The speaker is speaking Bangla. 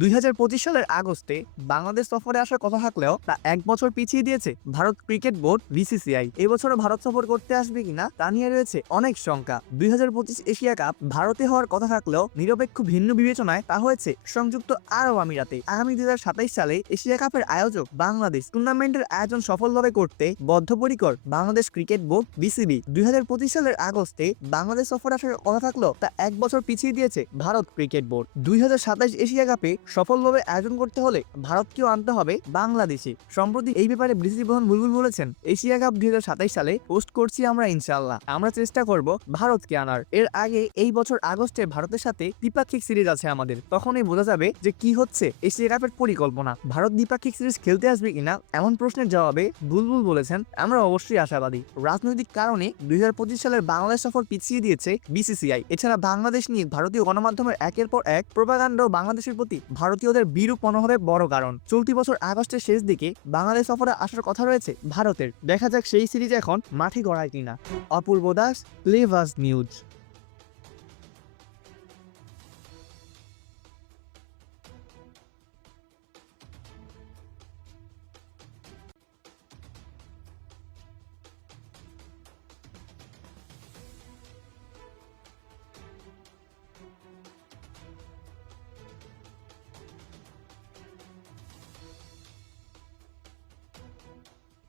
দুই হাজার পঁচিশ সালের আগস্টে বাংলাদেশ সফরে আসার কথা থাকলেও তা এক বছর পিছিয়ে দিয়েছে ভারত ক্রিকেট বোর্ড বিসিসিআই এবছরও ভারত সফর করতে আসবে কিনা তা নিয়ে রয়েছে অনেক শঙ্কা। দুই এশিয়া কাপ ভারতে হওয়ার কথা থাকলেও নিরপেক্ষ ভিন্ন বিবেচনায় তা হয়েছে সংযুক্ত আরব আমিরাতে। আগামী দুই সালে এশিয়া কাপের আয়োজক বাংলাদেশ টুর্নামেন্টের আয়োজন সফলভাবে করতে বদ্ধপরিকর বাংলাদেশ ক্রিকেট বোর্ড বিসিবি দুই হাজার পঁচিশ সালের আগস্টে বাংলাদেশ সফর আসার কথা থাকলেও তা এক বছর পিছিয়ে দিয়েছে ভারত ক্রিকেট বোর্ড। দুই এশিয়া কাপে সফলভাবে আয়োজন করতে হলে ভারতকেও আনতে হবে বাংলাদেশে। সম্প্রতি এই ব্যাপারে বিসিবি প্রধান বুলবুল বলেছেন, এশিয়া কাপ দুই সালে হোস্ট করছি আমরা ইনশাল্লাহ আমরা চেষ্টা করব ভারতকে আনার। এর আগে এই বছর আগস্টে ভারতের সাথে দ্বিপাক্ষিক সিরিজ আছে আমাদের। তখনই বোঝা যাবে যে কি হচ্ছে এশিয়া কাপের পরিকল্পনা। ভারত দ্বিপাক্ষিক সিরিজ খেলতে আসবে কিনা এমন প্রশ্নের জবাবে বুলবুল বলেছেন, আমরা অবশ্যই আশাবাদী। রাজনৈতিক কারণে দুই হাজার পঁচিশ সালের বাংলাদেশ সফর পিছিয়ে দিয়েছে বিসিসিআই। এছাড়া বাংলাদেশ নিয়ে ভারতীয় গণমাধ্যমের একের পর এক প্রোপাগান্ড বাংলাদেশের প্রতি ভারতীয়দের বিরূপ মনোভাবের বড় কারণ। চলতি বছর আগস্টের শেষ দিকে বাংলাদেশ সফরে আসার কথা রয়েছে ভারতের। দেখা যাক সেই সিরিজ এখন মাঠে গড়ায় কিনা। অপূর্ব দাস লেভাস নিউজ